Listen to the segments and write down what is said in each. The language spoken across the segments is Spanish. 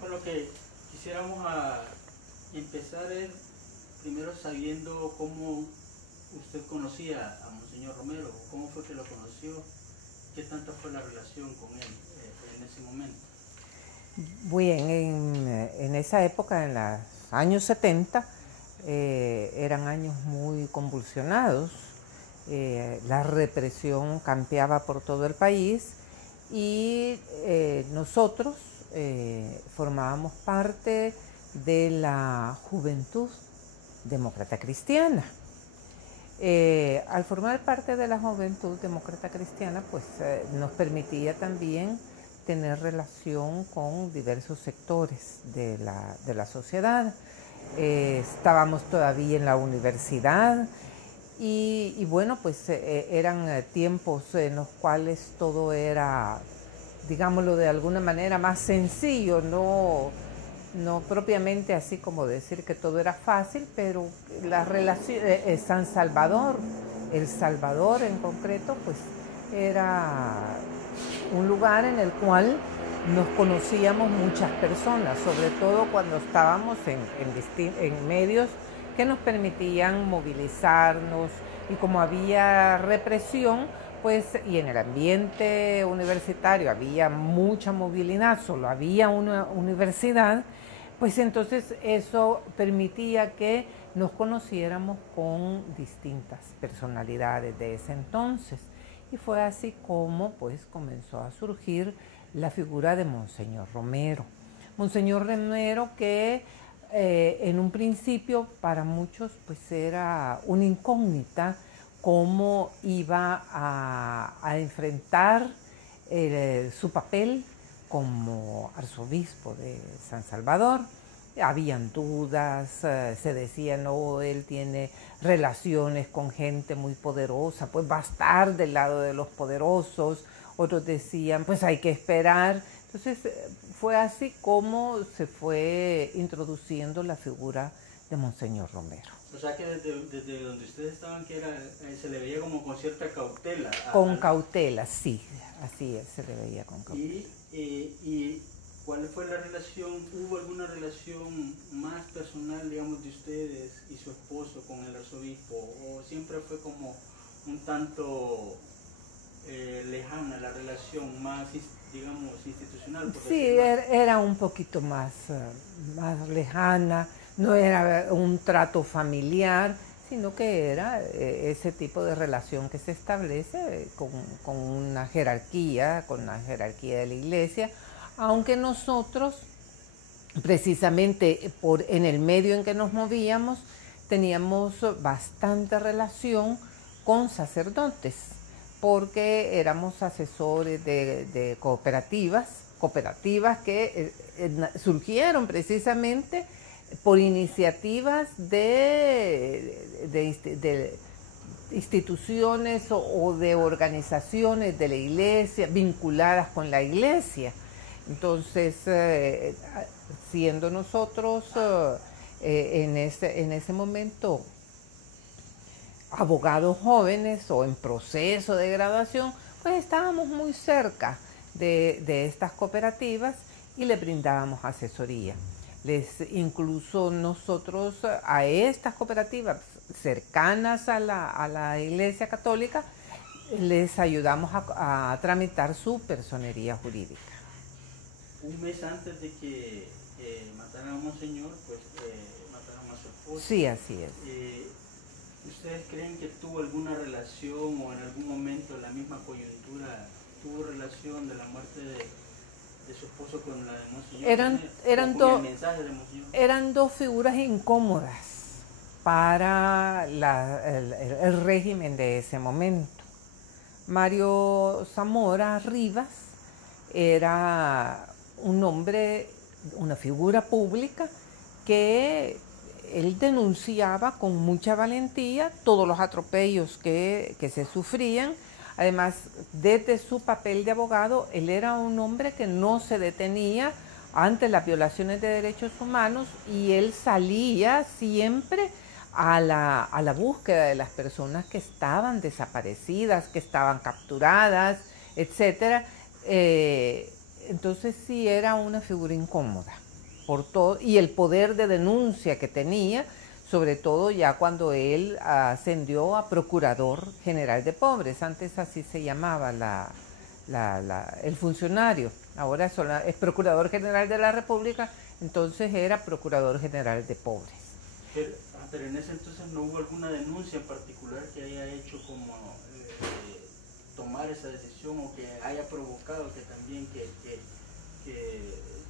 Con lo que quisiéramos empezar es primero sabiendo cómo usted conocía a Monseñor Romero, cómo fue que lo conoció, qué tanta fue la relación con él en ese momento. Bien, en esa época, en los años 70, eran años muy convulsionados. La represión campeaba por todo el país y nosotros formábamos parte de la Juventud Demócrata Cristiana. Al formar parte de la Juventud Demócrata Cristiana, pues nos permitía también tener relación con diversos sectores de la sociedad. Estábamos todavía en la universidad y bueno, pues eran tiempos en los cuales todo era, digámoslo de alguna manera, más sencillo, no propiamente así como decir que todo era fácil, pero la relación, San Salvador, El Salvador en concreto, pues era un lugar en el cual nos conocíamos muchas personas, sobre todo cuando estábamos en medios que nos permitían movilizarnos, y como había represión, pues, y en el ambiente universitario había mucha movilidad, solo había una universidad, pues entonces eso permitía que nos conociéramos con distintas personalidades de ese entonces. Y fue así como pues comenzó a surgir la figura de Monseñor Romero. Monseñor Romero que en un principio para muchos pues era una incógnita cómo iba a enfrentar su papel como arzobispo de San Salvador. Habían dudas, se decía, no, él tiene relaciones con gente muy poderosa, pues va a estar del lado de los poderosos. Otros decían, pues hay que esperar. Entonces fue así como se fue introduciendo la figura de Monseñor Romero. O sea que desde donde ustedes estaban, que era, se le veía como con cierta cautela. Con cautela, sí, así es, se le veía con cautela. ¿Y cuál fue la relación? ¿Hubo alguna relación más personal, digamos, de ustedes y su esposo con el arzobispo? ¿O siempre fue como un tanto lejana la relación, más, digamos, institucional? Sí, era un poquito más lejana, no era un trato familiar, sino que era ese tipo de relación que se establece con una jerarquía, de la iglesia, aunque nosotros, precisamente en el medio en que nos movíamos, teníamos bastante relación con sacerdotes, porque éramos asesores de cooperativas que surgieron precisamente por iniciativas de instituciones o de organizaciones de la iglesia, vinculadas con la iglesia. Entonces, siendo nosotros en ese momento abogados jóvenes o en proceso de graduación, pues estábamos muy cerca de estas cooperativas y les brindábamos asesoría. Incluso nosotros a estas cooperativas cercanas a la Iglesia Católica les ayudamos a tramitar su personería jurídica. Un mes antes de que mataran a Monseñor, pues mataron a su esposa. Sí, así es. ¿Ustedes creen que tuvo alguna relación o en algún momento la misma coyuntura tuvo relación de la muerte de su esposo con la de Monseñor? Eran dos figuras incómodas para el régimen de ese momento. Mario Zamora Rivas era un hombre, una figura pública que él denunciaba con mucha valentía todos los atropellos que se sufrían. Además, desde su papel de abogado, él era un hombre que no se detenía ante las violaciones de derechos humanos y él salía siempre a la búsqueda de las personas que estaban desaparecidas, que estaban capturadas, etc. entonces sí era una figura incómoda por todo, y el poder de denuncia que tenía, sobre todo ya cuando él ascendió a Procurador General de Pobres. Antes así se llamaba el funcionario, ahora es Procurador General de la República, entonces era Procurador General de Pobres. Pero en ese entonces no hubo alguna denuncia en particular que haya hecho como tomar esa decisión, o que haya provocado que también que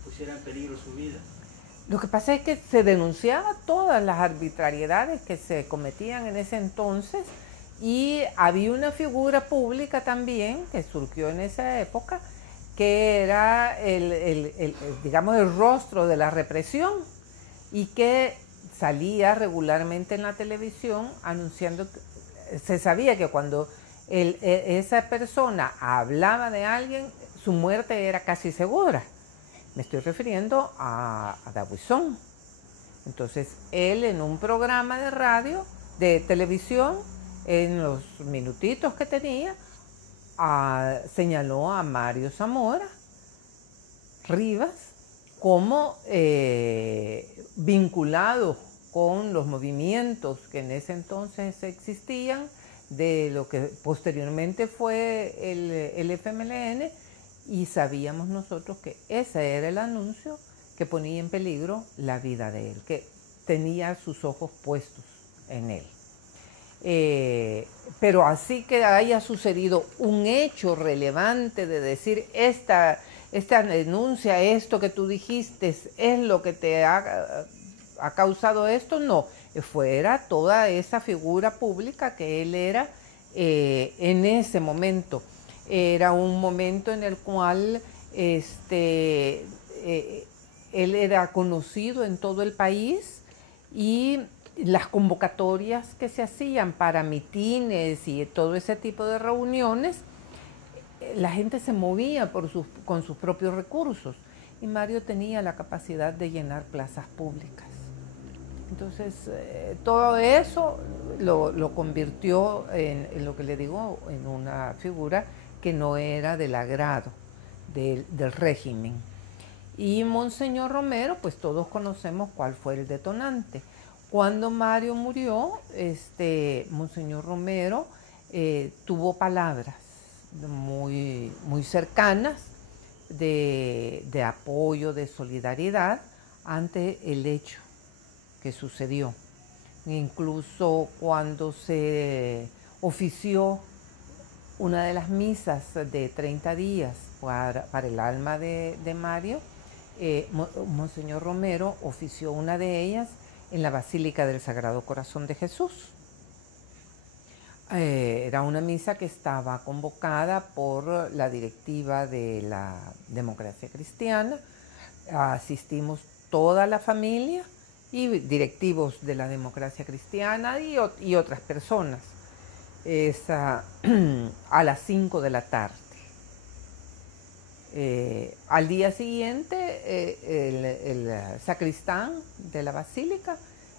pusiera en peligro su vida. Lo que pasa es que se denunciaba todas las arbitrariedades que se cometían en ese entonces, y había una figura pública también que surgió en esa época, que era digamos, el rostro de la represión, y que salía regularmente en la televisión anunciando, se sabía que cuando esa persona hablaba de alguien, su muerte era casi segura. Me estoy refiriendo a D'Aubuisson. Entonces, él en un programa de radio, de televisión, en los minutitos que tenía, señaló a Mario Zamora Rivas como vinculado con los movimientos que en ese entonces existían, de lo que posteriormente fue el FMLN, y sabíamos nosotros que ese era el anuncio que ponía en peligro la vida de él, que tenía sus ojos puestos en él. Pero así que haya sucedido un hecho relevante de decir, esta denuncia, esto que tú dijiste, es lo que te ha causado esto, no. Fuera toda esa figura pública que él era en ese momento. Era un momento en el cual él era conocido en todo el país, y las convocatorias que se hacían para mitines y todo ese tipo de reuniones, la gente se movía con sus propios recursos, y Mario tenía la capacidad de llenar plazas públicas. Entonces, todo eso lo convirtió en lo que le digo, en una figura que no era del agrado del régimen. Y Monseñor Romero, pues todos conocemos cuál fue el detonante. Cuando Mario murió, Monseñor Romero tuvo palabras muy, muy cercanas de apoyo, de solidaridad ante el hecho que sucedió. Incluso cuando se ofició una de las misas de 30 días para el alma de Mario, Monseñor Romero ofició una de ellas en la Basílica del Sagrado Corazón de Jesús. Era una misa que estaba convocada por la directiva de la Democracia Cristiana. Asistimos toda la familia y directivos de la Democracia Cristiana y otras personas. A las 5 de la tarde. Al día siguiente, el sacristán de la basílica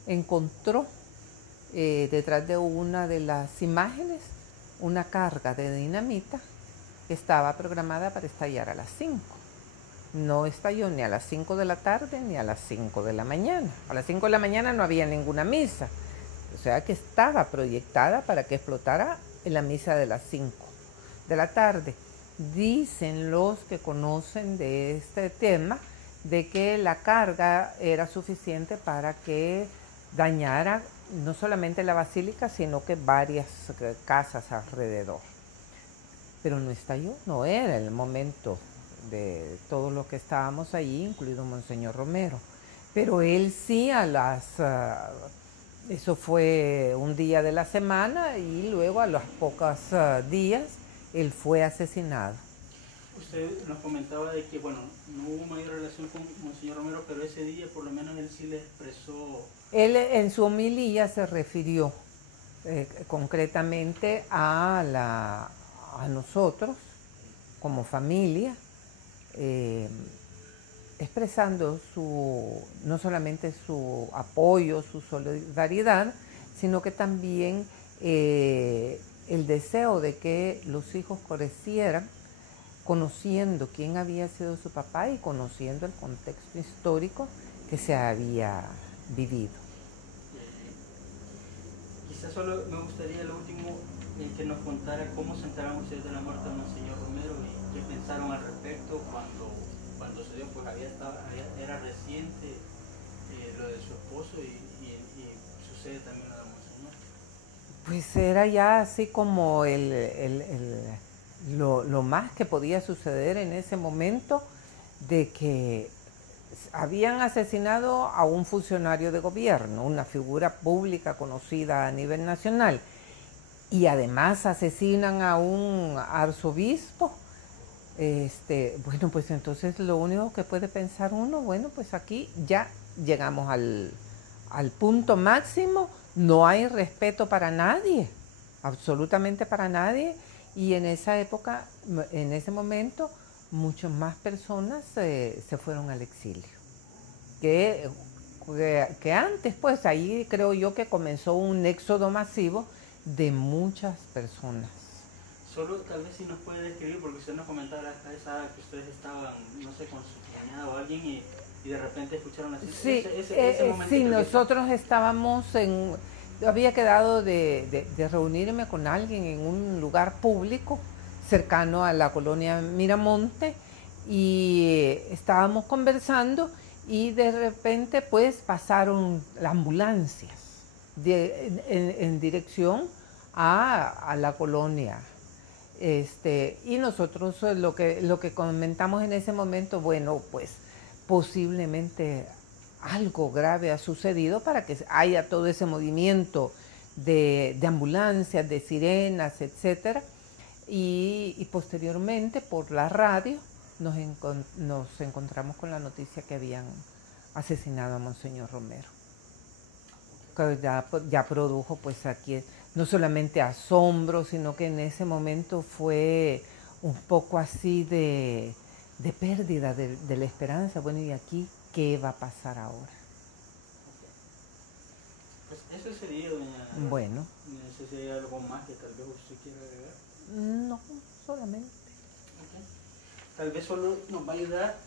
encontró detrás de una de las imágenes una carga de dinamita que estaba programada para estallar a las 5. No estalló ni a las 5 de la tarde ni a las 5 de la mañana. A las 5 de la mañana no había ninguna misa. O sea que estaba proyectada para que explotara en la misa de las 5 de la tarde. Dicen los que conocen de este tema de que la carga era suficiente para que dañara no solamente la basílica, sino que varias casas alrededor. Pero no estalló, no era el momento de todos los que estábamos allí, incluido Monseñor Romero. Pero él sí eso fue un día de la semana, y luego a los pocos días él fue asesinado. Usted nos comentaba de que, bueno, no hubo mayor relación con Monseñor Romero, pero ese día por lo menos él sí le expresó... Él en su homilía se refirió concretamente a nosotros como familia, expresando no solamente su apoyo, su solidaridad, sino que también el deseo de que los hijos crecieran conociendo quién había sido su papá y conociendo el contexto histórico que se había vivido. Quizás solo me gustaría lo último que nos contara cómo se enteraron ustedes de la muerte de Monseñor Romero y qué pensaron al respecto cuando se dio, pues era reciente lo de su esposo y sucede también lo de Monseñor. Pues era ya así como lo más que podía suceder en ese momento, de que habían asesinado a un funcionario de gobierno, una figura pública conocida a nivel nacional, y además asesinan a un arzobispo. Bueno, pues entonces lo único que puede pensar uno, bueno, pues aquí ya llegamos al punto máximo, no hay respeto para nadie, absolutamente para nadie, y en esa época, en ese momento, muchas más personas se fueron al exilio que antes. Pues ahí creo yo que comenzó un éxodo masivo de muchas personas. Solo tal vez si nos puede describir, porque usted nos comentaba a esa edad que ustedes estaban, no sé, con su cuñada o alguien y de repente escucharon así. Sí, ese momento sí, nosotros estábamos había quedado de reunirme con alguien en un lugar público cercano a la colonia Miramonte, y estábamos conversando y de repente pues pasaron las ambulancias en dirección a la colonia. Y nosotros lo que comentamos en ese momento, bueno, pues posiblemente algo grave ha sucedido para que haya todo ese movimiento de ambulancias, de sirenas, etcétera. Y posteriormente por la radio nos encontramos con la noticia que habían asesinado a Monseñor Romero, que ya produjo pues aquí no solamente asombro, sino que en ese momento fue un poco así de pérdida de la esperanza. Bueno, ¿y aquí qué va a pasar ahora? Pues eso sería, doña. Bueno. No sé si hay algo más que tal vez usted quiera agregar. No, solamente. Okay. Tal vez solo nos va a ayudar